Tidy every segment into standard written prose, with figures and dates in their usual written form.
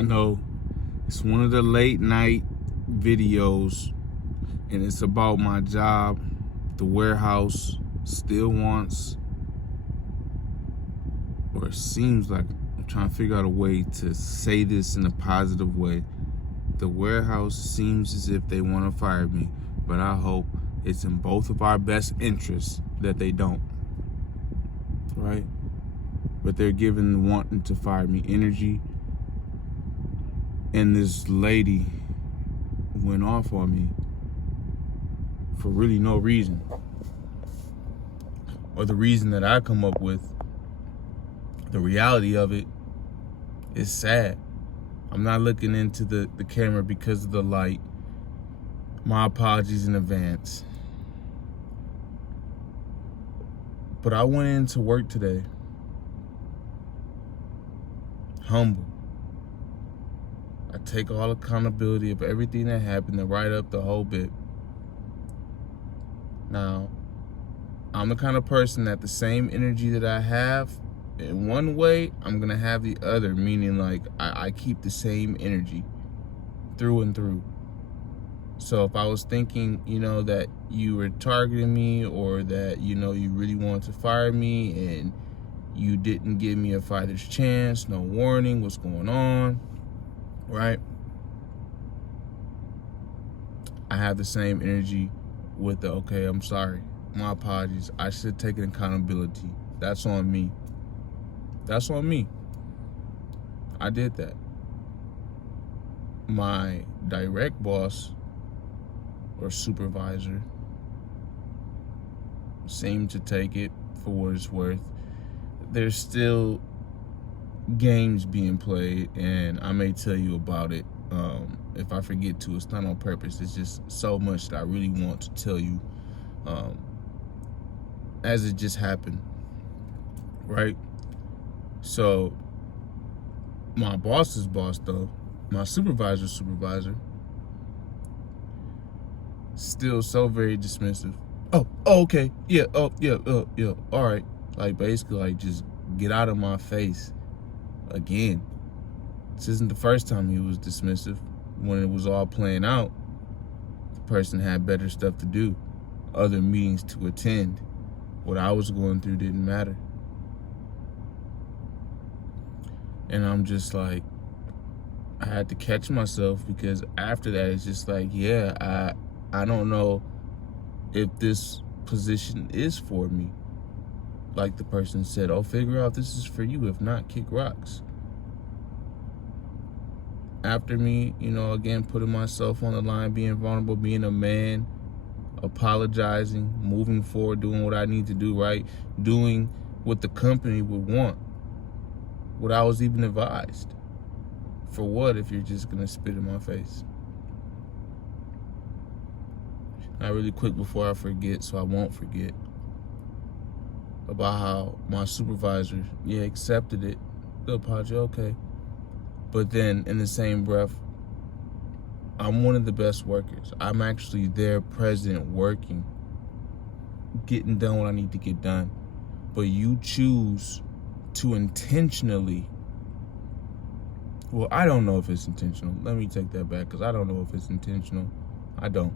I know it's one of the late night videos, and it's about my job. The warehouse still wants, or it seems like, I'm trying to figure out a way to say this in a positive way. The warehouse seems as if they want to fire me, but I hope it's in both of our best interests that they don't, right? But they're giving the wanting to fire me energy, and this lady went off on me for really no reason, or the reason that I come up with. The reality of it is sad. I'm not looking into the camera because of the light. My apologies in advance. But I went into work today humble. I take all accountability of everything that happened and write up the whole bit. Now, I'm the kind of person that the same energy that I have in one way, I'm going to have the other, meaning like I keep the same energy through and through. So if I was thinking, that you were targeting me, or that, you really wanted to fire me and you didn't give me a fighter's chance, no warning, what's going on, right? I have the same energy with the, okay, I'm sorry, my apologies, I should take an accountability. That's on me. That's on me. I did that. My direct boss or supervisor seemed to take it for what it's worth. There's still games being played, and I may tell you about it. If I forget to, it's not on purpose. It's just so much that I really want to tell you as it just happened, right? So my boss's boss, though, my supervisor's supervisor, still so very dismissive. Oh, okay, yeah, yeah, all right. Like, basically, like, just get out of my face again. This isn't the first time he was dismissive. When it was all playing out, the person had better stuff to do, other meetings to attend. What I was going through didn't matter. And I'm just like, I had to catch myself, because after that, it's just like, yeah, I don't know if this position is for me. Like the person said, oh, figure out this is for you. If not, kick rocks. After me, again, putting myself on the line, being vulnerable, being a man, apologizing, moving forward, doing what I need to do, right? Doing what the company would want. What I was even advised. For what if you're just gonna spit in my face? Now, really quick before I forget, so I won't forget, about how my supervisor, accepted it, the apology, okay. But then in the same breath, I'm one of the best workers. I'm actually there, present, working, getting done what I need to get done. But you choose to intentionally, well, I don't know if it's intentional. Let me take that back, because I don't know if it's intentional. I don't.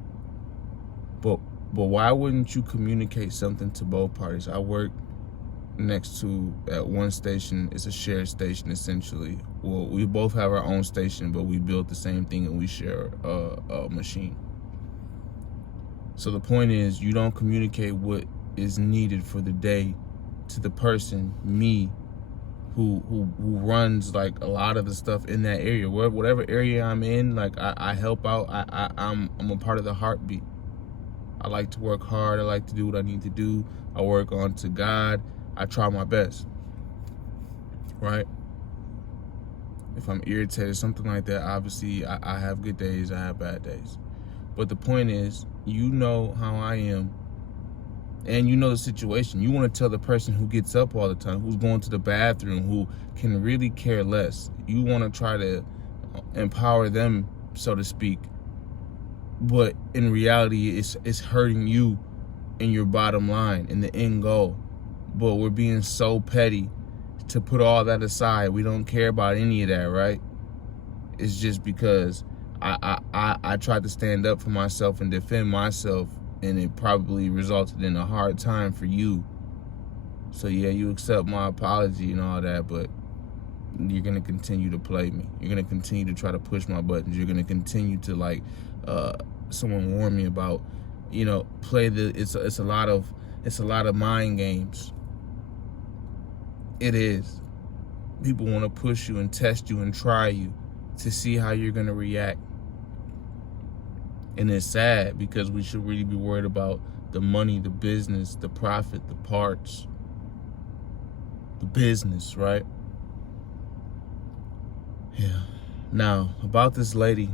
But why wouldn't you communicate something to both parties? I work next to, at one station, it's a shared station essentially. Well, we both have our own station, but we built the same thing and we share a machine. So the point is, you don't communicate what is needed for the day to the person, me, who runs like a lot of the stuff in that area. Whatever area I'm in, like I help out. I'm a part of the heartbeat. I like to work hard. I like to do what I need to do. I work on to God. I try my best, right? If I'm irritated, something like that, obviously I have good days, I have bad days. But the point is, you know how I am, and you know the situation. You want to tell the person who gets up all the time, who's going to the bathroom, who can really care less. You want to try to empower them, so to speak. But in reality, it's hurting you in your bottom line, in the end goal. But we're being so petty to put all that aside. We don't care about any of that, right? It's just because I tried to stand up for myself and defend myself, and it probably resulted in a hard time for you. So yeah, you accept my apology and all that, but you're gonna continue to play me. You're gonna continue to try to push my buttons. You're gonna continue to, like, someone warned me about, play the. It's a lot of mind games. It is. People want to push you and test you and try you to see how you're gonna react. And it's sad because we should really be worried about the money, the business, the profit, the parts, the business, right? Yeah. Now, about this lady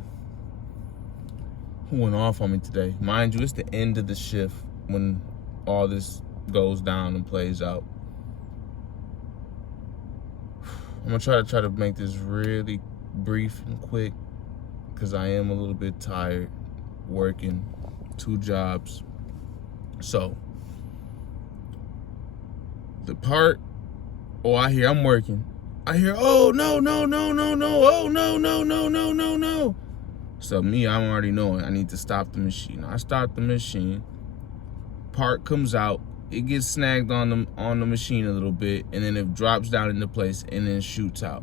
who went off on me today. Mind you, it's the end of the shift when all this goes down and plays out. I'm gonna try to make this really brief and quick because I am a little bit tired, working 2 jobs. So the part, I'm working. I hear, oh no, oh no, no. So me, I'm already knowing I need to stop the machine. I stop the machine, part comes out, it gets snagged on the machine a little bit, and then it drops down into place and then shoots out.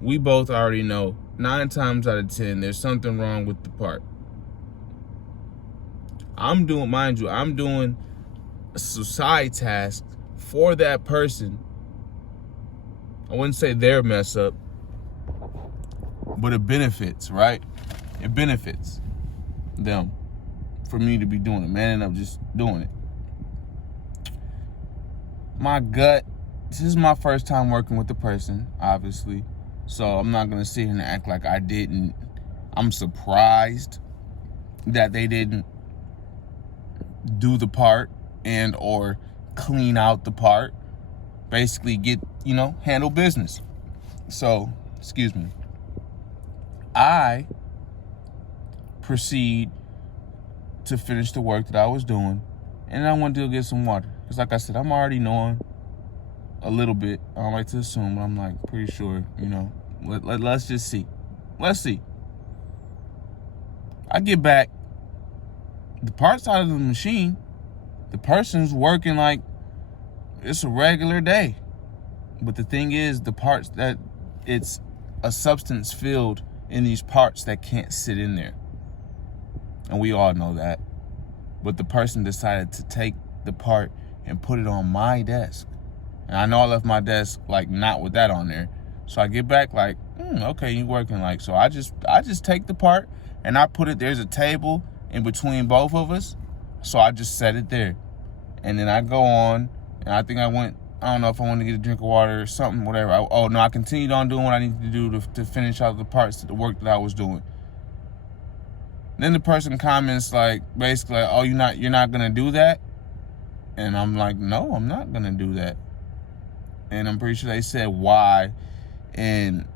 We both already know 9 times out of 10 there's something wrong with the part. I'm doing a side task for that person. I wouldn't say their mess up, but it benefits, right? It benefits them for me to be doing it, manning up, just doing it. My gut, this is my first time working with the person, obviously, so I'm not gonna sit here and act like I didn't. I'm surprised that they didn't do the part and or clean out the part, basically get, handle business. So, excuse me. I proceed to finish the work that I was doing, and I went to go get some water. Because like I said, I'm already knowing a little bit. I don't like to assume, but I'm like pretty sure, let's just see. Let's see. I get back, the parts out of the machine, the person's working like it's a regular day. But the thing is, the parts that it's a substance filled in these parts that can't sit in there. And we all know that. But the person decided to take the part and put it on my desk. And I know I left my desk like not with that on there. So I get back like, okay, you working like, so I just take the part and I put it, there's a table in between both of us. So I just set it there. And then I go on, and I think I don't know if I wanted to get a drink of water or something, whatever. I continued on doing what I needed to do to finish out the parts of the work that I was doing. Then the person comments like, basically like, oh, you're not gonna do that? And I'm like, no, I'm not gonna do that. And I'm pretty sure they said why, and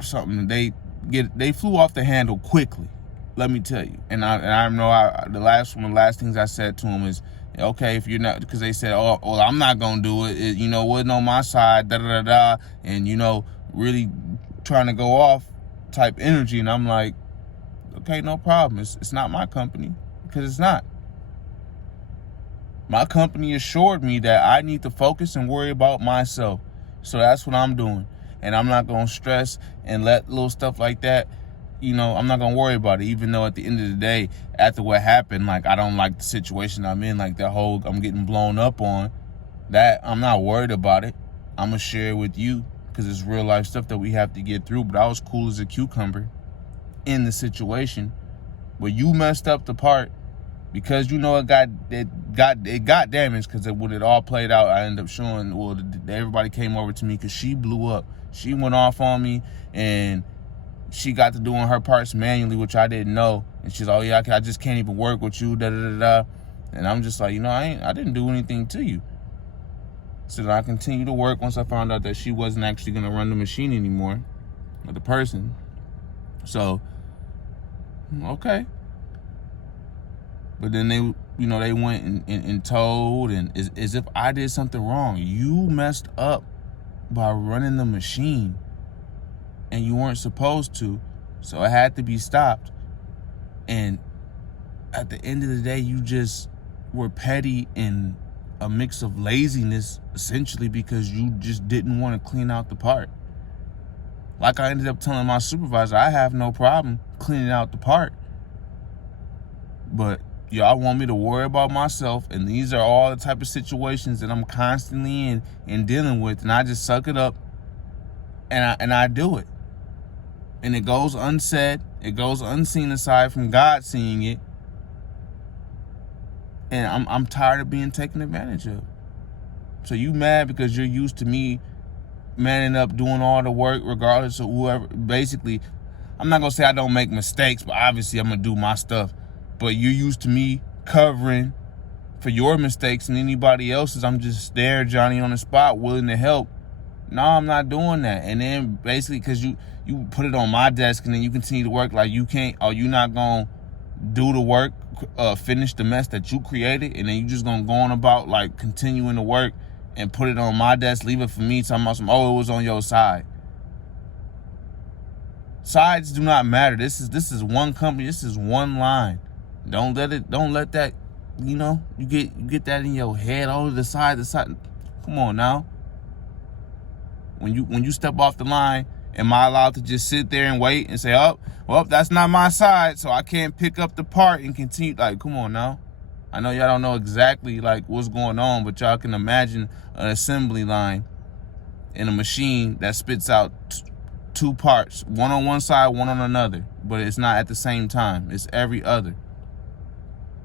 something, they flew off the handle quickly. Let me tell you. And I know the last things I said to him is, okay, if you're not, because they said, oh, well, I'm not going to do it. Wasn't on my side, and, really trying to go off type energy. And I'm like, okay, no problem. It's not my company, because it's not. My company assured me that I need to focus and worry about myself. So that's what I'm doing. And I'm not going to stress and let little stuff like that, I'm not going to worry about it, even though at the end of the day, after what happened, like, I don't like the situation I'm in, like that whole I'm getting blown up on, that I'm not worried about it. I'm going to share it with you because it's real life stuff that we have to get through. But I was cool as a cucumber in the situation. But you messed up the part because it got damaged, because when it all played out, I ended up showing, everybody came over to me because she blew up. She went off on me, and she got to doing her parts manually, which I didn't know. And she's like, oh yeah, I just can't even work with you, da-da-da-da. And I'm just like, I didn't do anything to you. So then I continued to work once I found out that she wasn't actually going to run the machine anymore, or the person. So, okay. But then they went and told, and as if I did something wrong. You messed up by running the machine. and you weren't supposed to, so it had to be stopped. And at the end of the day, you just were petty and a mix of laziness, essentially, because you just didn't want to clean out the part. Like I ended up telling my supervisor, I have no problem cleaning out the part, but y'all want me to worry about myself, and these are all the type of situations that I'm constantly in and dealing with, and I just suck it up and I do it. And it goes unsaid, it goes unseen aside from God seeing it. And I'm tired of being taken advantage of. So you mad because you're used to me manning up, doing all the work, regardless of whoever. Basically, I'm not gonna say I don't make mistakes, but obviously I'm gonna do my stuff. But you're used to me covering for your mistakes and anybody else's. I'm just there, Johnny on the spot, willing to help. No, I'm not doing that. And then basically, because you put it on my desk and then you continue to work like you can't, or you not gonna do the work, finish the mess that you created, and then you just gonna go on about like continuing to work and put it on my desk, leave it for me, talking about some, oh, it was on your side. Sides do not matter. This is one company, this is one line. Don't let that, you get that in your head, oh, the side. Come on now. When you step off the line, am I allowed to just sit there and wait and say, oh, well, that's not my side, so I can't pick up the part and continue? Like, come on now. I know y'all don't know exactly like what's going on, but y'all can imagine an assembly line in a machine that spits out two parts, one on one side, one on another, but it's not at the same time. It's every other.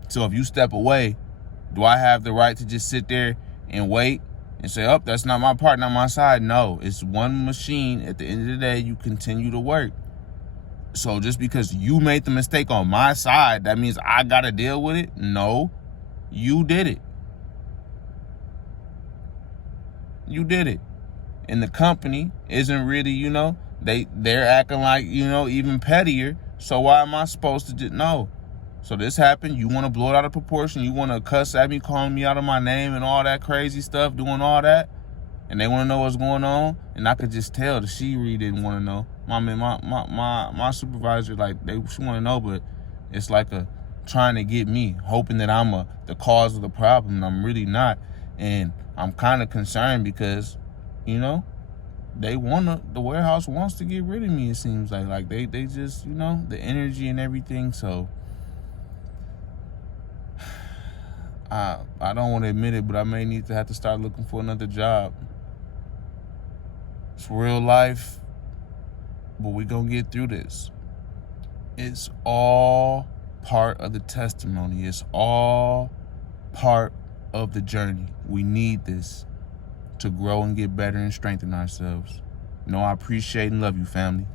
So if you step away, do I have the right to just sit there and wait and say, oh, that's not my part, not my side? No, it's one machine. At the end of the day, you continue to work. So just because you made the mistake on my side, that means I got to deal with it? No, you did it. You did it. And the company isn't really, they're acting like, even pettier. So why am I supposed to just, no. So this happened. You want to blow it out of proportion. You want to cuss at me, calling me out of my name and all that crazy stuff, doing all that. And they want to know what's going on. And I could just tell that she really didn't want to know. My supervisor, she want to know, but it's like trying to get me, hoping that I'm the cause of the problem. And I'm really not. And I'm kind of concerned because, the warehouse wants to get rid of me, it seems like they just, the energy and everything. So I don't want to admit it, but I may need to have to start looking for another job. It's real life, but we're going to get through this. It's all part of the testimony. It's all part of the journey. We need this to grow and get better and strengthen ourselves. I appreciate and love you, family.